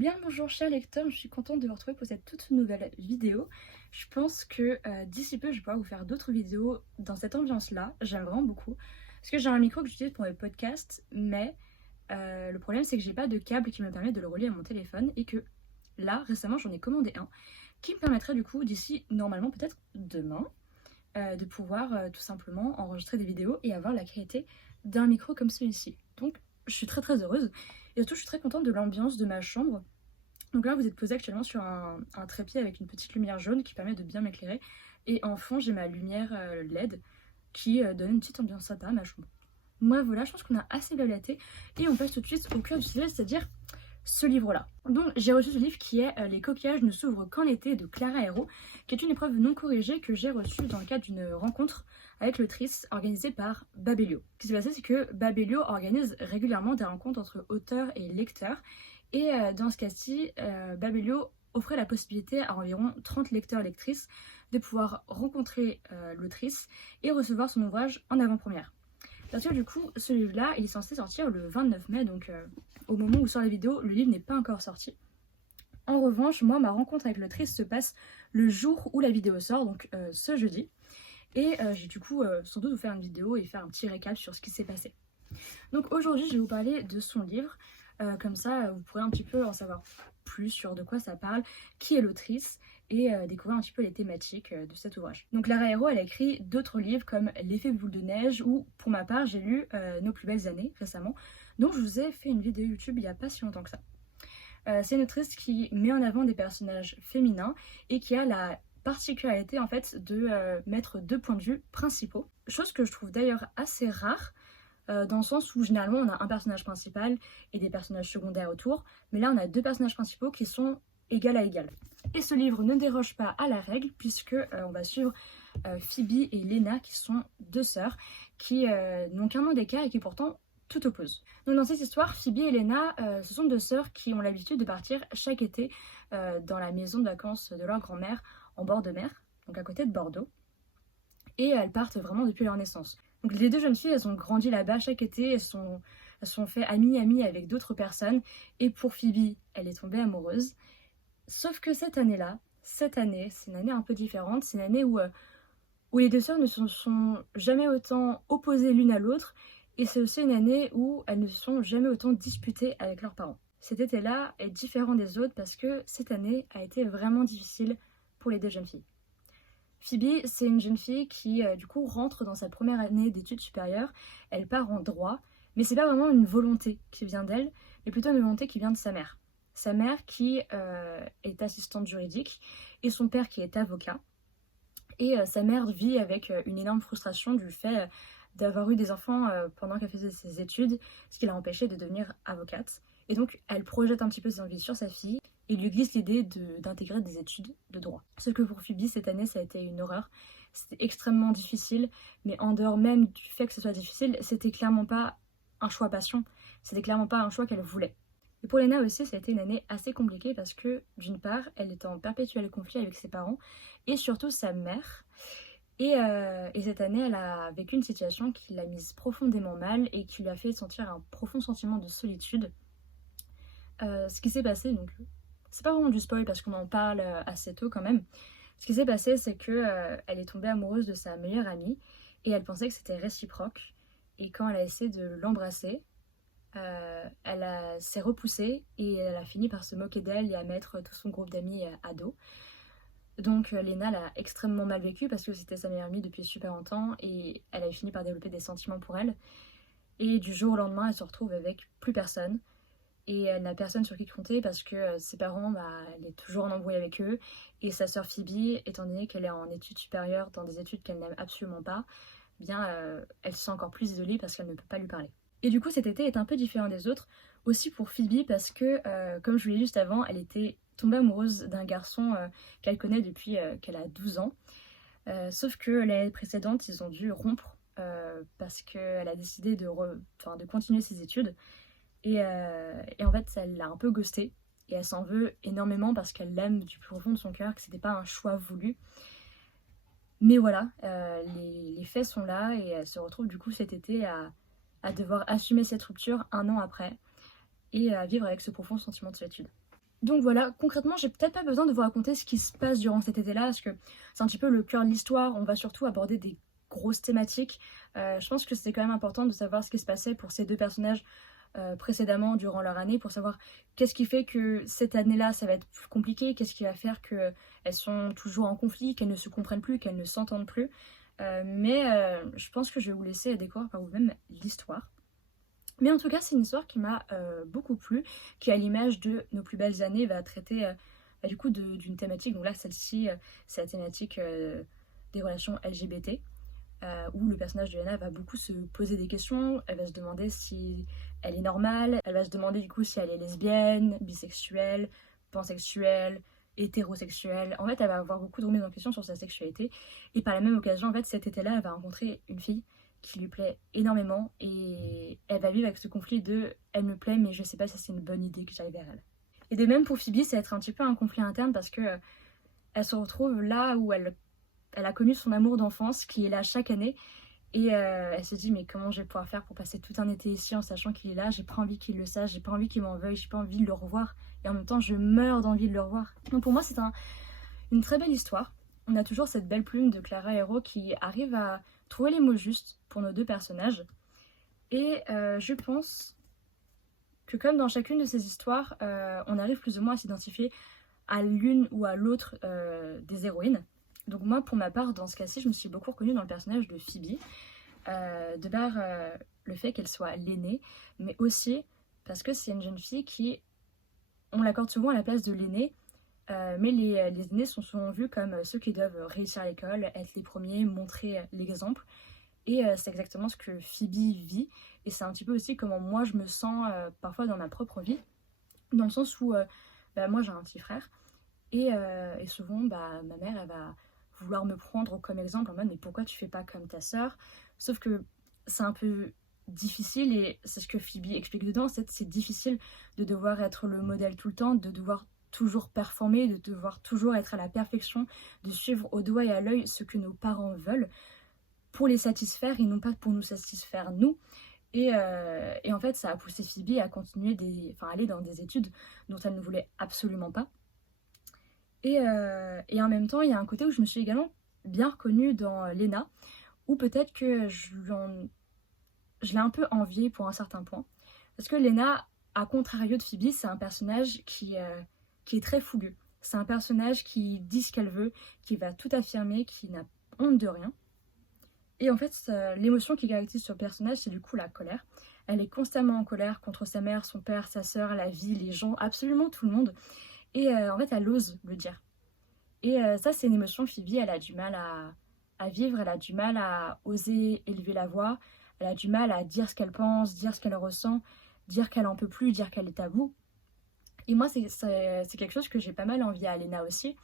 Bien bonjour chers lecteurs, je suis contente de vous retrouver pour cette toute nouvelle vidéo. Je pense que d'ici peu je vais pouvoir vous faire d'autres vidéos dans cette ambiance-là, j'aime vraiment beaucoup. Parce que j'ai un micro que j'utilise pour mes podcasts, mais le problème c'est que j'ai pas de câble qui me permet de le relier à mon téléphone et que là récemment j'en ai commandé un qui me permettrait du coup d'ici normalement peut-être demain de pouvoir tout simplement enregistrer des vidéos et avoir la qualité d'un micro comme celui-ci. Donc je suis très heureuse et surtout je suis très contente de l'ambiance de ma chambre. Donc là, vous êtes posé actuellement sur un trépied avec une petite lumière jaune qui permet de bien m'éclairer. Et en fond, j'ai ma lumière LED qui donne une petite ambiance sympa à ma chambre. Moi, voilà, je pense qu'on a assez blablaté. Et on passe tout de suite au cœur du sujet, c'est-à-dire ce livre-là. Donc, j'ai reçu ce livre qui est Les coquillages ne s'ouvrent qu'en été de Clara Hérault, qui est une épreuve non corrigée que j'ai reçue dans le cadre d'une rencontre avec l'autrice organisée par Babelio. Ce qui s'est passé, c'est que Babelio organise régulièrement des rencontres entre auteurs et lecteurs. Et dans ce cas-ci, Babelio offrait la possibilité à environ 30 lecteurs-lectrices de pouvoir rencontrer l'autrice et recevoir son ouvrage en avant-première. Parce que du coup, ce livre-là, il est censé sortir le 29 mai, donc au moment où sort la vidéo, le livre n'est pas encore sorti. En revanche, moi, ma rencontre avec l'autrice se passe le jour où la vidéo sort, donc ce jeudi. Et j'ai du coup sans doute vous faire une vidéo et faire un petit récap sur ce qui s'est passé. Donc aujourd'hui, je vais vous parler de son livre. Comme ça, vous pourrez un petit peu en savoir plus sur de quoi ça parle, qui est l'autrice, et découvrir un petit peu les thématiques de cet ouvrage. Donc Clara Hérault, elle a écrit d'autres livres comme L'effet boule de neige, ou pour ma part, j'ai lu Nos plus belles années récemment, dont je vous ai fait une vidéo YouTube il n'y a pas si longtemps que ça. C'est une autrice qui met en avant des personnages féminins et qui a la particularité en fait de mettre deux points de vue principaux, chose que je trouve d'ailleurs assez rare dans le sens où généralement on a un personnage principal et des personnages secondaires autour, mais là on a deux personnages principaux qui sont égal à égal. Et ce livre ne déroge pas à la règle puisque on va suivre Phoebe et Lena qui sont deux sœurs qui n'ont qu'un an d'écart et qui pourtant tout opposent. Donc dans cette histoire, Phoebe et Lena, ce sont deux sœurs qui ont l'habitude de partir chaque été dans la maison de vacances de leur grand-mère en bord de mer, donc à côté de Bordeaux. Et elles partent vraiment depuis leur naissance. Donc les deux jeunes filles, elles ont grandi là-bas chaque été, elles sont fait amies avec d'autres personnes. Et pour Phoebe, elle est tombée amoureuse. Sauf que cette année, c'est une année un peu différente. C'est une année où les deux sœurs ne se sont jamais autant opposées l'une à l'autre. Et c'est aussi une année où elles ne se sont jamais autant disputées avec leurs parents. Cet été-là est différent des autres parce que cette année a été vraiment difficile pour les deux jeunes filles. Phoebe, c'est une jeune fille qui du coup rentre dans sa première année d'études supérieures, elle part en droit, mais c'est pas vraiment une volonté qui vient d'elle, mais plutôt une volonté qui vient de sa mère. Sa mère qui est assistante juridique et son père qui est avocat. Et sa mère vit avec une énorme frustration du fait d'avoir eu des enfants pendant qu'elle faisait ses études, ce qui l'a empêchée de devenir avocate. Et donc elle projette un petit peu ses envies sur sa fille et lui glisse l'idée d'intégrer des études de droit. Sauf que pour Phoebe, cette année, ça a été une horreur. C'était extrêmement difficile, mais en dehors même du fait que ce soit difficile, c'était clairement pas un choix passion. C'était clairement pas un choix qu'elle voulait. Et pour Lena aussi, ça a été une année assez compliquée parce que, d'une part, elle était en perpétuel conflit avec ses parents et surtout sa mère. Et cette année, elle a vécu une situation qui l'a mise profondément mal et qui lui a fait sentir un profond sentiment de solitude. Ce qui s'est passé, donc c'est pas vraiment du spoil parce qu'on en parle assez tôt quand même. Ce qui s'est passé, c'est que elle est tombée amoureuse de sa meilleure amie et elle pensait que c'était réciproque. Et quand elle a essayé de l'embrasser, s'est repoussée et elle a fini par se moquer d'elle et à mettre tout son groupe d'amis à dos. Donc Lena l'a extrêmement mal vécu parce que c'était sa meilleure amie depuis super longtemps et elle a fini par développer des sentiments pour elle. Et du jour au lendemain, elle se retrouve avec plus personne. Et elle n'a personne sur qui compter parce que ses parents, elle est toujours en embrouille avec eux. Et sa sœur Phoebe, étant donné qu'elle est en études supérieures, dans des études qu'elle n'aime absolument pas, elle se sent encore plus isolée parce qu'elle ne peut pas lui parler. Et du coup, cet été est un peu différent des autres, aussi pour Phoebe parce que, comme je vous l'ai dit juste avant, elle était tombée amoureuse d'un garçon qu'elle connaît depuis qu'elle a 12 ans. Sauf que l'année précédente, ils ont dû rompre parce qu'elle a décidé de continuer ses études. Et en fait, elle l'a un peu ghosté et elle s'en veut énormément parce qu'elle l'aime du plus profond de son cœur, que c'était pas un choix voulu. Mais voilà, les faits sont là et elle se retrouve du coup cet été à devoir assumer cette rupture un an après et à vivre avec ce profond sentiment de solitude. Donc voilà, concrètement, j'ai peut-être pas besoin de vous raconter ce qui se passe durant cet été-là, parce que c'est un petit peu le cœur de l'histoire. On va surtout aborder des grosses thématiques. Je pense que c'était quand même important de savoir ce qui se passait pour ces deux personnages précédemment durant leur année, pour savoir qu'est-ce qui fait que cette année-là, ça va être plus compliqué, qu'est-ce qui va faire qu'elles sont toujours en conflit, qu'elles ne se comprennent plus, qu'elles ne s'entendent plus. Mais je pense que je vais vous laisser découvrir par vous-même l'histoire. Mais en tout cas, c'est une histoire qui m'a beaucoup plu, qui à l'image de Nos plus belles années va traiter du coup d'une thématique. Donc là, celle-ci, c'est la thématique des relations LGBT, où le personnage de Lena va beaucoup se poser des questions. Elle va se demander si elle est normale, elle va se demander du coup si elle est lesbienne, bisexuelle, pansexuelle, hétérosexuelle. En fait, elle va avoir beaucoup de remises en question sur sa sexualité. Et par la même occasion, en fait, cet été-là, elle va rencontrer une fille qui lui plaît énormément et elle va vivre avec ce conflit de elle me plaît mais je sais pas si c'est une bonne idée que j'aille vers elle. Et de même pour Phoebe, ça va être un petit peu un conflit interne parce que elle se retrouve là où elle a connu son amour d'enfance qui est là chaque année et elle se dit mais comment je vais pouvoir faire pour passer tout un été ici en sachant qu'il est là, j'ai pas envie qu'il le sache, j'ai pas envie qu'il m'en veuille, j'ai pas envie de le revoir et en même temps je meurs d'envie de le revoir. Donc pour moi c'est une très belle histoire. On a toujours cette belle plume de Clara Hero qui arrive à trouver les mots justes pour nos deux personnages. Et je pense que comme dans chacune de ces histoires, on arrive plus ou moins à s'identifier à l'une ou à l'autre des héroïnes. Donc moi, pour ma part, dans ce cas-ci, je me suis beaucoup reconnue dans le personnage de Phoebe, de par le fait qu'elle soit l'aînée, mais aussi parce que c'est une jeune fille qui, on l'accorde souvent à la place de l'aînée, mais les aînés sont souvent vus comme ceux qui doivent réussir à l'école, être les premiers, montrer l'exemple. Et c'est exactement ce que Phoebe vit. Et c'est un petit peu aussi comment moi je me sens parfois dans ma propre vie. Dans le sens où moi j'ai un petit frère. Et souvent ma mère elle va vouloir me prendre comme exemple en mode mais pourquoi tu fais pas comme ta sœur. Sauf que c'est un peu difficile et c'est ce que Phoebe explique dedans. C'est difficile de devoir être le modèle tout le temps, de devoir toujours performer, de devoir toujours être à la perfection, de suivre au doigt et à l'œil ce que nos parents veulent pour les satisfaire et non pas pour nous satisfaire nous. Et en fait, ça a poussé Phoebe à continuer aller dans des études dont elle ne voulait absolument pas. Et en même temps, il y a un côté où je me suis également bien reconnue dans Lena, où peut-être que je l'ai un peu enviée pour un certain point. Parce que Lena, à contrario de Phoebe, c'est un personnage qui est très fougueux. C'est un personnage qui dit ce qu'elle veut, qui va tout affirmer, qui n'a honte de rien. Et en fait, l'émotion qui caractérise ce personnage, c'est du coup la colère. Elle est constamment en colère contre sa mère, son père, sa sœur, la vie, les gens, absolument tout le monde. Et en fait, elle ose le dire. Et ça, c'est une émotion que Phoebe, elle a du mal à vivre, elle a du mal à oser élever la voix, elle a du mal à dire ce qu'elle pense, dire ce qu'elle ressent, dire qu'elle en peut plus, dire qu'elle est à bout. Et moi, c'est quelque chose que j'ai pas mal envie à Lena aussi,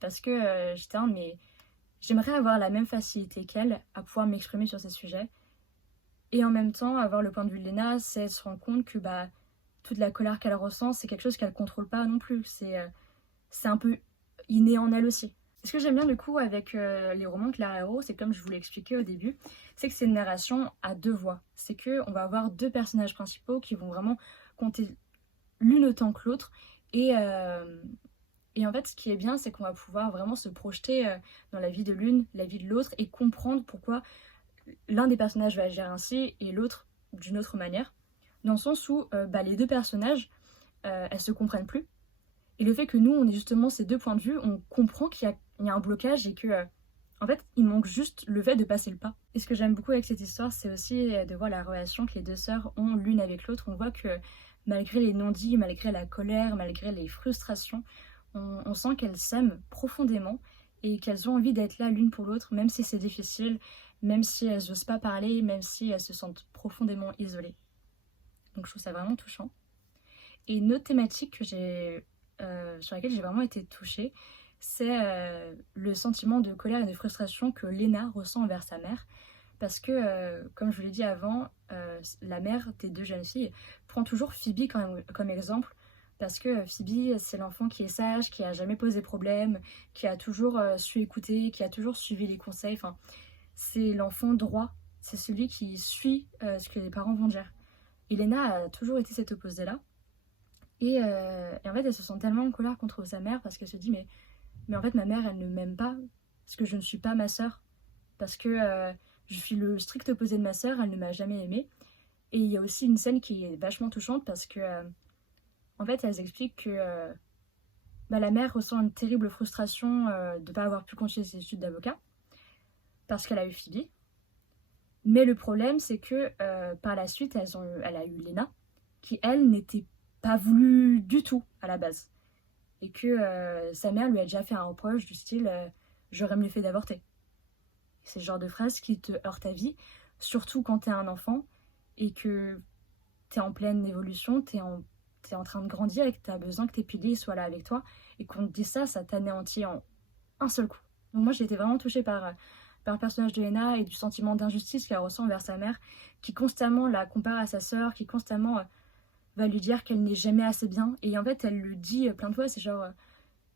parce que j'étais mais j'aimerais avoir la même facilité qu'elle à pouvoir m'exprimer sur ces sujets. Et en même temps, avoir le point de vue de Lena, c'est se rendre compte que toute la colère qu'elle ressent, c'est quelque chose qu'elle contrôle pas non plus. C'est un peu inné en elle aussi. Ce que j'aime bien du coup avec les romans de Clara Hero, c'est comme je vous l'ai expliqué au début, c'est que c'est une narration à deux voix. C'est qu'on va avoir deux personnages principaux qui vont vraiment compter l'une autant que l'autre. Et en fait, ce qui est bien, c'est qu'on va pouvoir vraiment se projeter dans la vie de l'une, la vie de l'autre, et comprendre pourquoi l'un des personnages va agir ainsi et l'autre d'une autre manière. Dans le sens où les deux personnages, elles se comprennent plus. Et le fait que nous, on ait justement ces deux points de vue, on comprend qu'il y a un blocage et que, en fait, il manque juste le fait de passer le pas. Et ce que j'aime beaucoup avec cette histoire, c'est aussi de voir la relation que les deux sœurs ont l'une avec l'autre. On voit que malgré les non-dits, malgré la colère, malgré les frustrations, on sent qu'elles s'aiment profondément et qu'elles ont envie d'être là l'une pour l'autre, même si c'est difficile, même si elles n'osent pas parler, même si elles se sentent profondément isolées. Donc je trouve ça vraiment touchant. Et une autre thématique sur laquelle j'ai vraiment été touchée, c'est le sentiment de colère et de frustration que Lena ressent envers sa mère. Parce que, comme je vous l'ai dit avant, la mère des deux jeunes filles prend toujours Phoebe comme exemple. Parce que Phoebe, c'est l'enfant qui est sage, qui a jamais posé problème, qui a toujours su écouter, qui a toujours suivi les conseils. Enfin, c'est l'enfant droit, c'est celui qui suit ce que les parents vont dire. Et Lena a toujours été cet opposé-là. Et en fait, elle se sent tellement en colère contre sa mère parce qu'elle se dit mais en fait, ma mère, elle ne m'aime pas parce que je ne suis pas ma sœur. Parce que je suis le strict opposé de ma sœur, elle ne m'a jamais aimée. Et il y a aussi une scène qui est vachement touchante parce que, en fait, elles expliquent que la mère ressent une terrible frustration de ne pas avoir pu continuer ses études d'avocat parce qu'elle a eu Phoebe. Mais le problème, c'est que par la suite, elle a eu Lena, qui, elle, n'était pas voulue du tout à la base. Et que sa mère lui a déjà fait un reproche du style j'aurais mieux fait d'avorter. C'est le genre de phrase qui te heurte ta vie, surtout quand t'es un enfant et que t'es en pleine évolution, t'es en train de grandir et que t'as besoin que tes piliers soient là avec toi. Et qu'on te dise ça t'anéantit en un seul coup. Donc moi, j'ai été vraiment touchée par le personnage de Lena et du sentiment d'injustice qu'elle ressent envers sa mère, qui constamment la compare à sa sœur, qui constamment va lui dire qu'elle n'est jamais assez bien. Et en fait, elle le dit plein de fois, c'est genre,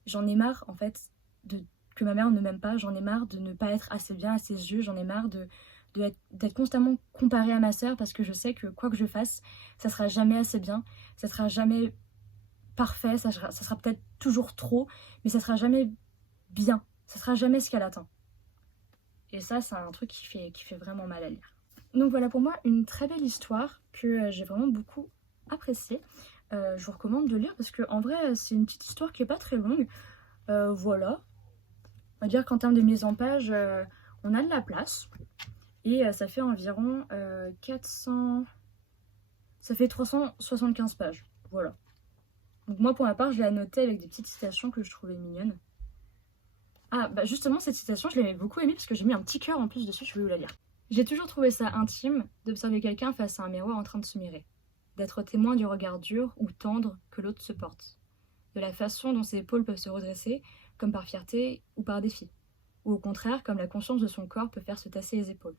j'en ai marre, en fait, que ma mère ne m'aime pas, j'en ai marre de ne pas être assez bien à ses yeux, j'en ai marre d'être constamment comparée à ma sœur parce que je sais que quoi que je fasse, ça sera jamais assez bien, ça sera jamais parfait, ça sera peut-être toujours trop, mais ça sera jamais bien, ça sera jamais ce qu'elle attend. Et ça, c'est un truc qui fait vraiment mal à lire. Donc voilà pour moi une très belle histoire que j'ai vraiment beaucoup appréciée. Je vous recommande de lire parce que en vrai c'est une petite histoire qui est pas très longue. Voilà. On va dire qu'en termes de mise en page, on a de la place. Et ça fait environ 400... Ça fait 375 pages. Voilà. Donc moi pour ma part je l'ai annoté avec des petites citations que je trouvais mignonnes. Ah bah justement cette citation je l'avais beaucoup aimée parce que j'ai mis un petit cœur en plus dessus, je vais vous la lire. J'ai toujours trouvé ça intime d'observer quelqu'un face à un miroir en train de se mirer, d'être témoin du regard dur ou tendre que l'autre se porte, de la façon dont ses épaules peuvent se redresser, comme par fierté ou par défi, ou au contraire comme la conscience de son corps peut faire se tasser les épaules.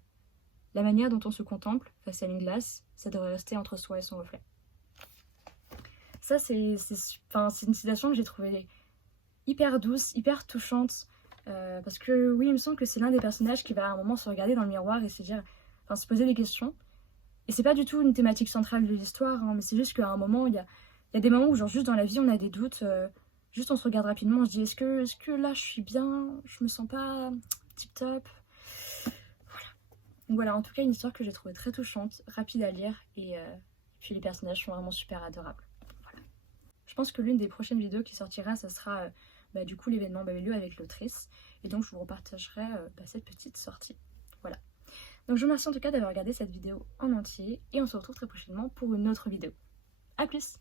La manière dont on se contemple face à une glace, ça devrait rester entre soi et son reflet. Ça c'est une citation que j'ai trouvée hyper douce, hyper touchante. Parce que oui, il me semble que c'est l'un des personnages qui va à un moment se regarder dans le miroir et se poser des questions. Et c'est pas du tout une thématique centrale de l'histoire, hein, mais c'est juste qu'à un moment, il y a des moments où genre juste dans la vie on a des doutes, juste on se regarde rapidement, on se dit est-ce que là je suis bien, je me sens pas tip top. Voilà. Donc voilà, en tout cas une histoire que j'ai trouvée très touchante, rapide à lire et puis les personnages sont vraiment super adorables. Voilà. Je pense que l'une des prochaines vidéos qui sortira, ça sera du coup l'événement Babelio avec l'autrice et donc je vous repartagerai cette petite sortie. Voilà. Donc je vous remercie en tout cas d'avoir regardé cette vidéo en entier et on se retrouve très prochainement pour une autre vidéo. A plus!